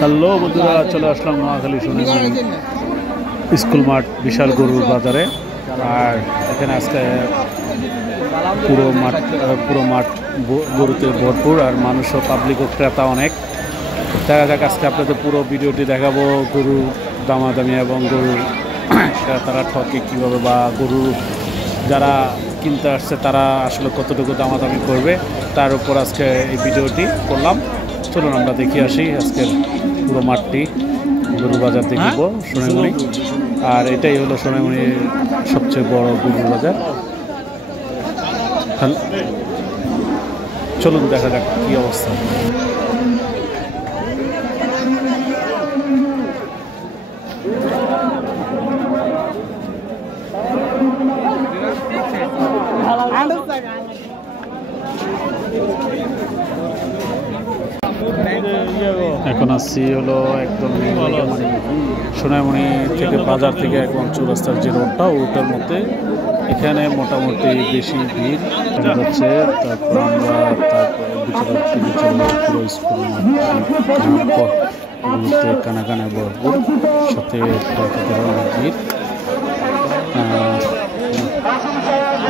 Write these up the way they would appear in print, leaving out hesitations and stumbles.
Hello বন্ধুরা, চলে আসলাম Noakhali Sonaimuri school মাঠ বিশাল গরুর বাজারে। আর এখানে আজকে পুরো মাঠ গরুতে ভরপুর, আর মানুষও পাবলিক ও ক্রেতা অনেক। দেখা যাক আজকে আপনাদের পুরো ভিডিওটি দেখাবো, গরুর দামাদামি এবং গরুর ক্রেতারা ঠকে কীভাবে, বা গরু যারা কিনতে আসছে তারা আসলে কতটুকু দামাদামি করবে, তার উপর আজকে এই ভিডিওটি করলাম। চলুন আমরা দেখে আসি আজকের পুরো মাঠটি, গরুর বাজার দেখিব সোনাইমুড়ি। আর এটাই হলো সোনাইমুড়ির সবচেয়ে বড় গরুর বাজার। চলুন দেখা যাক কী অবস্থা। এখন আসছি হলো একদম সোনাইমুড়ি থেকে, বাজার থেকে একদম চৌরাস্তার যে রোডটা, ওটার মধ্যে এখানে মোটামুটি বেশি ভিড় হচ্ছে। তারপর আমরা পুরো স্কুল ঘুরতে কানাকানা ভরপুর, সাথে অনেক ভিড়।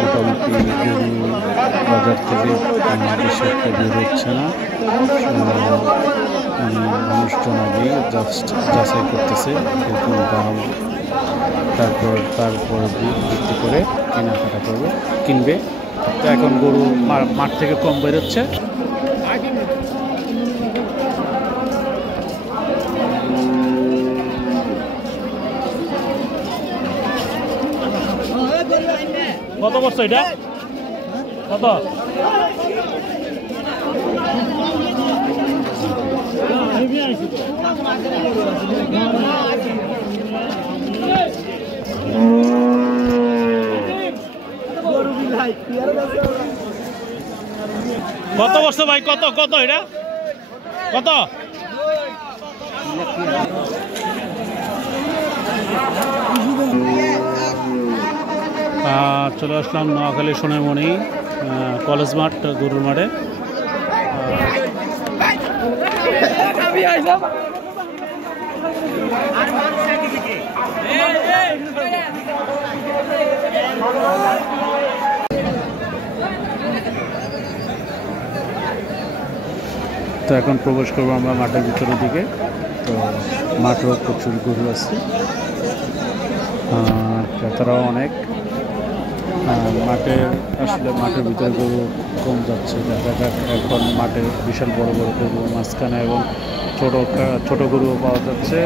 মোটামুটি গরু বাজার থেকে বেশি একটা বের হচ্ছে না, মানুষজন আগেই যাচাই করতেছে কোনো দাম, তারপর ভিত্তি করে কেনাকাটা কিনবে। তো এখন গরু মাঠ থেকে কম বেরোচ্ছে। কত বছর এটা? কত? কত বছর ভাই? কত কত এটা? কত? চলে আসলাম নোয়াখালী সোনাইমুড়ি কলেজ মাঠ, গরুর মাঠে। তো এখন প্রবেশ করবো আমরা মাঠের ভিতরের দিকে। তো মাঠেও প্রচুর গরু আছে, ক্রেতারাও অনেক। মাঠের ভিতরে গরু কম যাচ্ছে, দেখা যাক। এখন মাঠে বিশাল বড় বড় গরু মাঝখানে, এবং ছোট গরুও পাওয়া যাচ্ছে।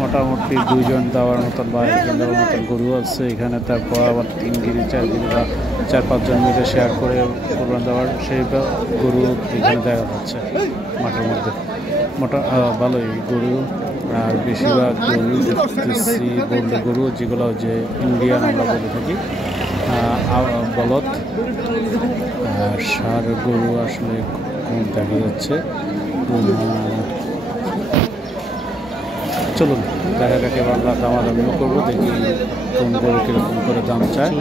মোটামুটি 2 জন দেওয়ার মতন বা 1 জন দেওয়ার মতন গরু আছে এখানে। তারপর আবার 3 গিরি 4 গিরি বা 4-5 জন মিলে শেয়ার করে কোরবান দেওয়ার সেই গরু এখানে দেখা যাচ্ছে মাঠের মধ্যে। ভালোই গরু। আর বেশিরভাগ গরু দেখতেছি বললে গরু, যেগুলো যে ইন্ডিয়ান আমরা বলে থাকি, বলদ। ষাঁড় গরু আসলে কম দেখা যাচ্ছে। চলুন দেখা যাক, এবার আমরা দামাদামিও করবো, দেখি কোন গরু কীরকম করে দাম চায়।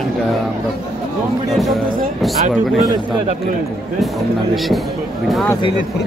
এটা আমরা বুঝতে পারবেন এখানে দাম কীরকম, কম না বেশি, ভিডিওটা দেখার পরে।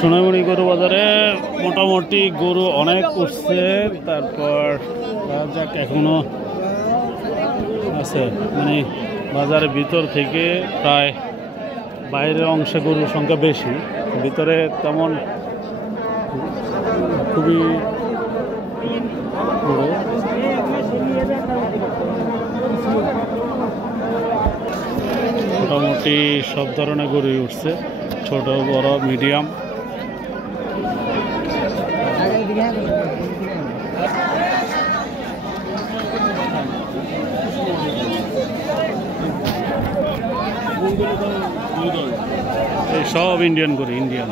সোনাইমুড়ি গরু বাজারে মোটামুটি গরু অনেক উঠছে। তারপর যাক এখনো আছে, মানে বাজারের ভিতর থেকে প্রায় বাইরের অংশে গরুর সংখ্যা বেশি, ভিতরে তেমন খুবই বড়। মোটামুটি সব ধরনের গরুই উঠছে, ছোট বড় মিডিয়াম। এই সব ইন্ডিয়ান গরু, ইন্ডিয়ান।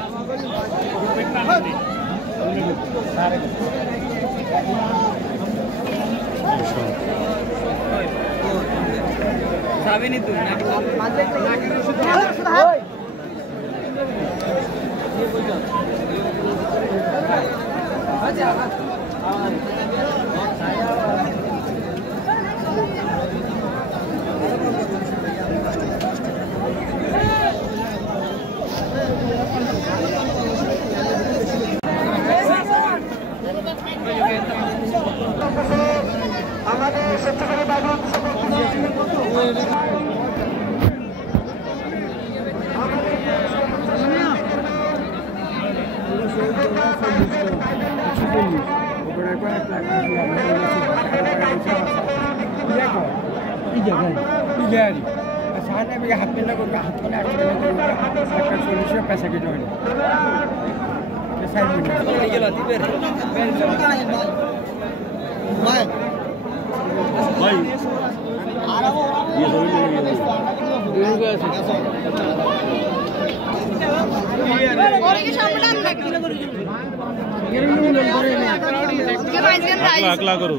আগলা গরু